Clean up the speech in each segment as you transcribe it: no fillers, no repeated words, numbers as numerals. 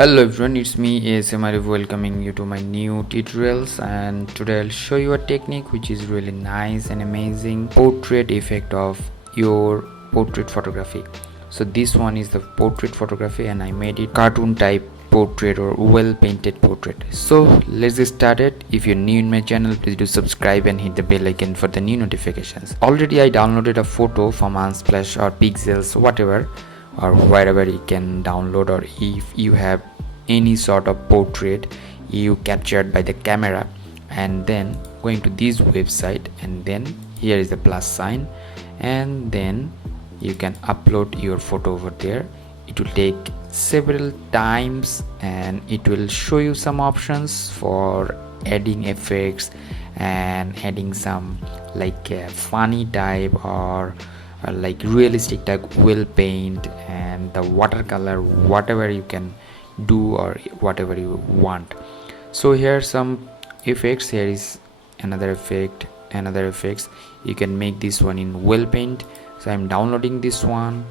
Hello everyone, it's me Arif welcoming you to my new tutorials, and today I'll show you a technique which is really nice and amazing portrait effect of your portrait photography. So this one is the portrait photography and I made it cartoon type portrait or well painted portrait. So let's get started. If you're new in my channel, please do subscribe and hit the bell icon for the new notifications. Already I downloaded a photo from Unsplash or Pixels, whatever or wherever you can download, or if you have any sort of portrait you captured by the camera, and then going to this website, and then here is the plus sign, and then you can upload your photo over there. It will take several times and it will show you some options for adding effects and adding some like funny type or like realistic type will paint and the watercolor, whatever you can do or whatever you want. So here are some effects. Here is another effect, another effects. You can make this one in well paint. So I'm downloading this one.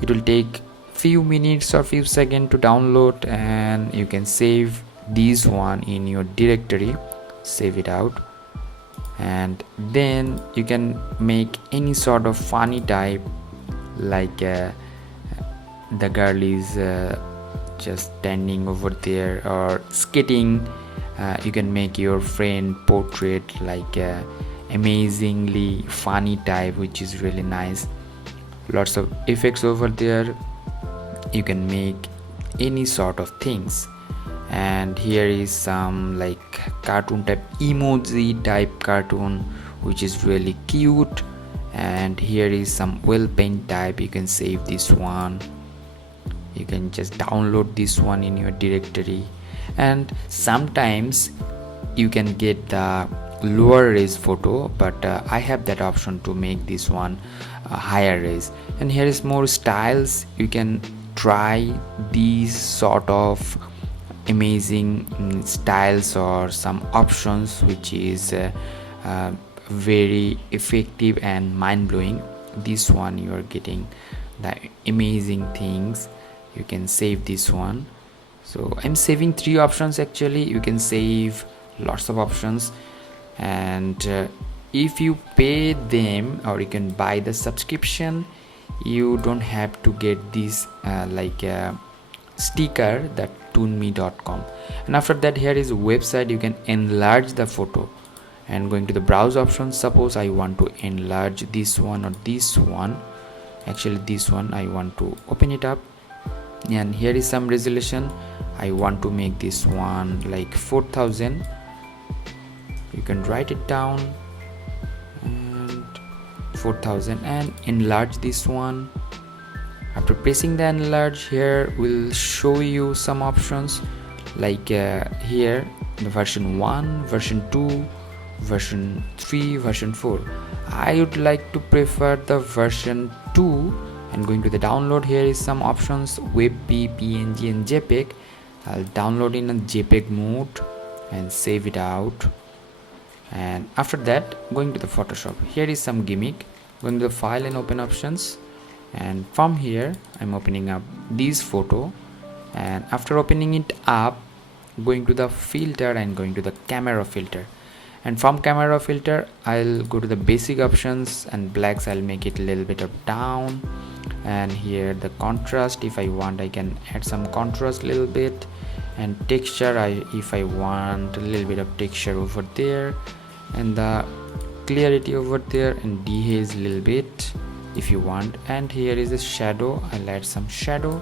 It will take few minutes or few seconds to download, and you can save this one in your directory, save it out, and then you can make any sort of funny type like the girl is just standing over there or skating. You can make your friend portrait like amazingly funny type, which is really nice. Lots of effects over there. You can make any sort of things, and here is some like cartoon type emoji type cartoon which is really cute, and here is some well paint type. You can save this one, you can just download this one in your directory, and sometimes you can get the lower res photo, but I have that option to make this one higher res. And here is more styles. You can try these sort of amazing styles or some options which is very effective and mind-blowing. This one you are getting the amazing things. You can save this one. So I'm saving 3 options actually. You can save lots of options, and if you pay them or you can buy the subscription, you don't have to get this like sticker, that toonme.com. and after that here is a website. You can enlarge the photo, and going to the browse option, suppose I want to enlarge this one or this one. Actually this one I want to open it up, and here is some resolution. I want to make this one like 4000. You can write it down, and 4000, and enlarge this one. After pressing the enlarge, here will show you some options like here the version 1, version 2, version 3, version 4. I would like to prefer the version 2, and going to the download, here is some options: WebP, PNG and JPEG. I'll download in a JPEG mode and save it out. And after that, going to the Photoshop, here is some gimmick. Going to the file and open options, and from here I'm opening up this photo, and after opening it up, going to the filter and going to the camera filter, and from camera filter I'll go to the basic options, and blacks I'll make it a little bit of down, and here the contrast, if I want I can add some contrast a little bit, and texture if I want a little bit of texture over there, and the clarity over there, and dehaze a little bit if you want. And here is a shadow. I'll add some shadow,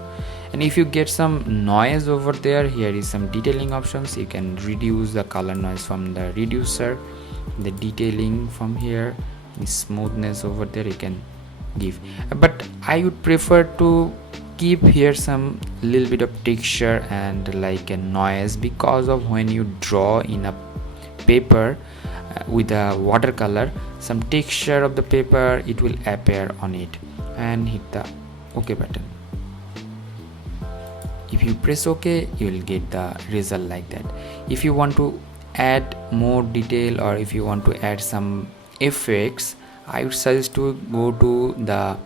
and if you get some noise over there, here is some detailing options. You can reduce the color noise from the reducer, the detailing from here, the smoothness over there you can give, but I would prefer to keep here some little bit of texture and like a noise, because of when you draw in a paper with a watercolor, some texture of the paper it will appear on it. And hit the OK button. If you press OK, you will get the result like that. If you want to add more detail, or if you want to add some effects, I would suggest to go to the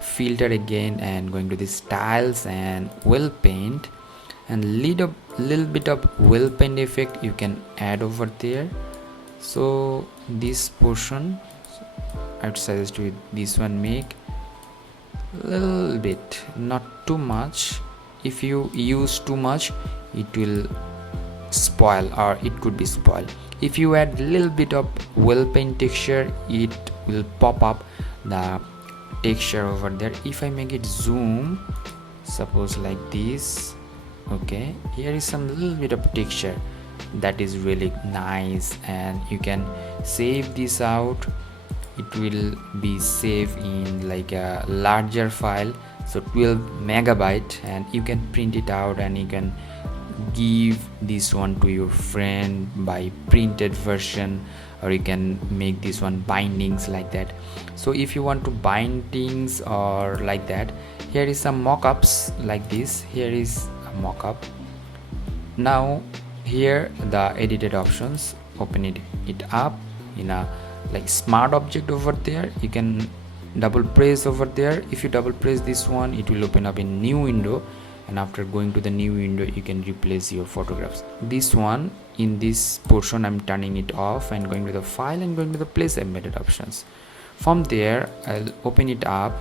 filter again and going to the styles and well paint, and little bit of well paint effect you can add over there. So this portion I would suggest with this one, make little bit, not too much. If you use too much it will spoil, or it could be spoiled. If you add little bit of well paint texture, it will pop up the texture over there. If I make it zoom, suppose like this, okay, here is some little bit of texture that is really nice, and you can save this out. It will be saved in like a larger file, so 12 megabyte, and you can print it out and you can give this one to your friend by printed version, or you can make this one bindings like that. So if you want to bind things or like that, here is some mockups like this. Here is a mockup. Now here the edited options, open it up in a like smart object over there. You can double press over there. If you double press this one, it will open up in new window, and after going to the new window you can replace your photographs. This one, in this portion I'm turning it off and going to the file and going to the place embedded options. From there I'll open it up.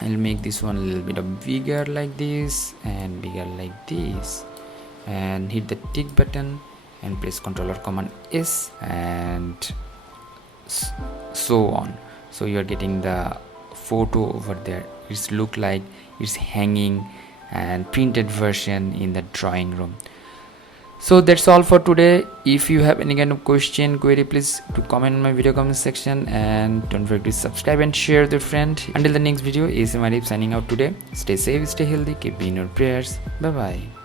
I'll make this one a little bit of bigger like this and bigger like this, and hit the tick button and press Ctrl or Command S, and so on. So you are getting the photo over there. It's look like it's hanging and printed version in the drawing room. So that's all for today. If you have any kind of question, query, please to comment in my video comment section, and don't forget to subscribe and share with your friend. Until the next video, Arif signing out today. Stay safe, stay healthy, keep in your prayers. Bye bye.